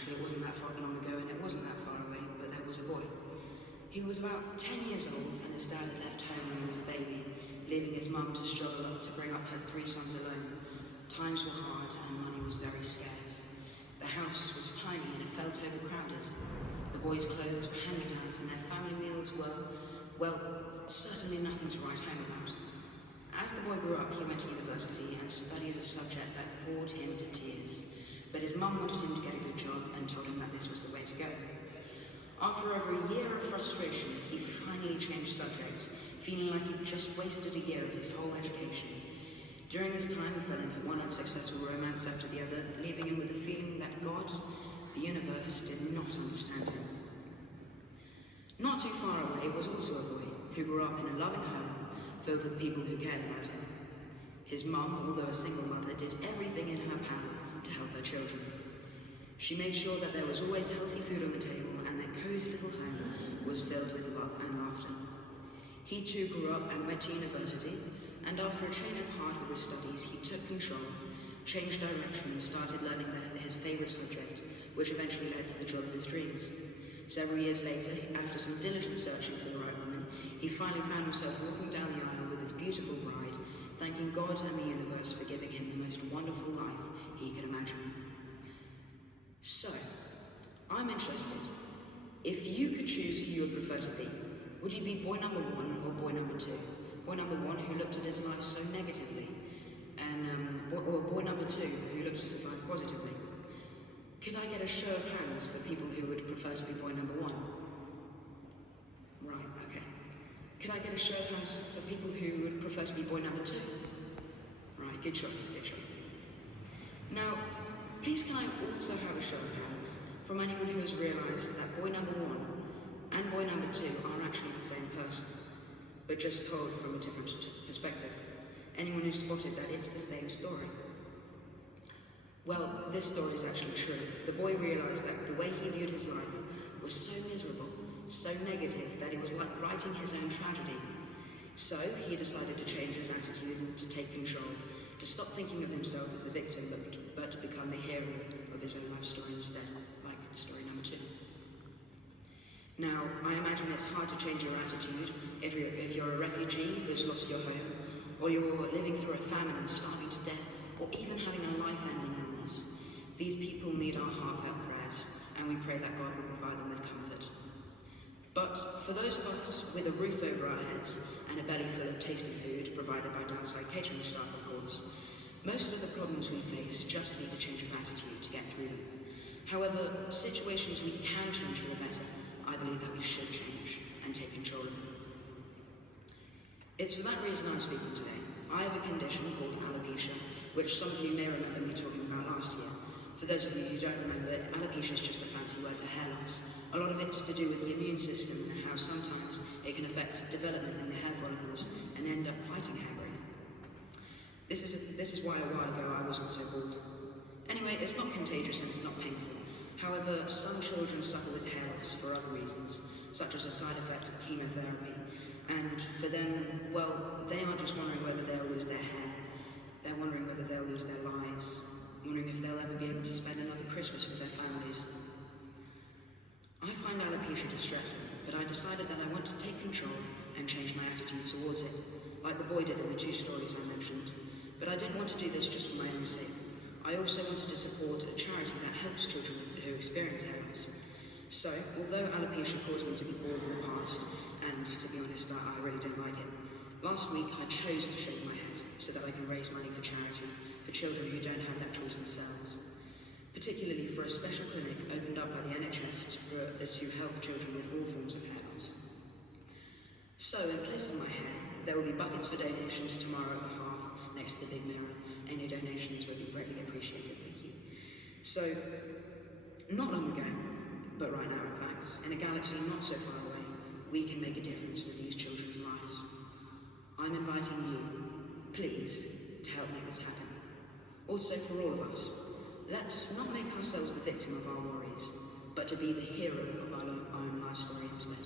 actually, it wasn't that far long ago and it wasn't that far away, but there was a boy. He was about 10 years old and his dad had left home when he was a baby, leaving his mum to struggle up to bring up her 3 sons alone. Times were hard and money was very scarce. The house was tiny and it felt overcrowded. The boys' clothes were hand-me-downs and their family meals were, well, certainly nothing to write home about. As the boy grew up, he went to university and studied a subject that bored him to tears. But his mum wanted him to get a good job and told him that this was the way to go. After over a year of frustration, he finally changed subjects, feeling like he'd just wasted a year of his whole education. During this time, he fell into one unsuccessful romance after the other, leaving him with the feeling that God, the universe, did not understand him. Not too far away was also a boy who grew up in a loving home filled with people who cared about him. His mum, although a single mother, did everything in her power to help her children. She made sure that there was always healthy food on the table and their cozy little home was filled with love and laughter. He too grew up and went to university, and after a chain of hard with his studies, he took control, changed direction and started learning his favourite subject, which eventually led to the job of his dreams. Several years later, after some diligent searching for the right woman, he finally found himself walking down the aisle with his beautiful bride, thanking God and the universe for giving him the most wonderful life he could imagine. So, I'm interested. If you could choose who you would prefer to be, would you be boy number 1 or boy number 2? Boy number 1 who looked at his life so negatively, or boy number 2 who looked at his life positively? Could I get a show of hands for people who would prefer to be boy number 1? Right, okay. Could I get a show of hands for people who would prefer to be boy number 2? Right, good choice, good choice. Now, please can I also have a show of hands from anyone who has realised that boy number 1 and boy number 2 are actually the same person, but just told from a different perspective. Anyone who spotted that it's the same story. Well, this story is actually true. The boy realised that the way he viewed his life was so miserable, so negative, that it was like writing his own tragedy. So he decided to change his attitude and to take control, to stop thinking of himself as a victim, but to become the hero of his own life story instead, like story number 2. Now, I imagine it's hard to change your attitude if you're a refugee who's lost your home, or you're living through a famine and starving to death, or even having a life-ending illness. These people need our heartfelt prayers, and we pray that God will provide them with comfort. But for those of us with a roof over our heads and a belly full of tasty food provided by Downside Catering staff, of course, most of the problems we face just need a change of attitude to get through them. However, situations we can change for the better, I believe that we should change and take control of them. It's for that reason I'm speaking today. I have a condition called alopecia, which some of you may remember me talking about last year. For those of you who don't remember, alopecia is just a fancy word for hair loss. A lot of it's to do with the immune system and how sometimes it can affect development in the hair follicles and end up fighting hair growth. This is why a while ago I was also bald. Anyway, it's not contagious and it's not painful. However, some children suffer with hair loss for other reasons, such as a side effect of chemotherapy. And for them, well, they aren't just wondering whether they'll lose their hair. They're wondering whether they'll lose their lives, wondering if they'll ever be able to spend another Christmas with their families. I find alopecia distressing, but I decided that I want to take control and change my attitude towards it, like the boy did in the 2 stories I mentioned. But I didn't want to do this just for my own sake. I also wanted to support a charity that helps children who experience hair loss. So, although alopecia caused me to be bald in the past, and to be honest, I really didn't like it, last week I chose to shave my head so that I can raise money for charity for children who don't have that choice themselves, particularly for a special clinic opened up by the NHS to help children with all forms of hair loss. So, in place of my hair, there will be buckets for donations tomorrow at the half next to the big mirror. Any donations would be greatly appreciated, thank you. So, not long ago, but right now in fact, in a galaxy not so far away, we can make a difference to these children's lives. I'm inviting you, please, to help make this happen. Also for all of us, let's not make ourselves the victim of our worries, but to be the hero of our own life story instead.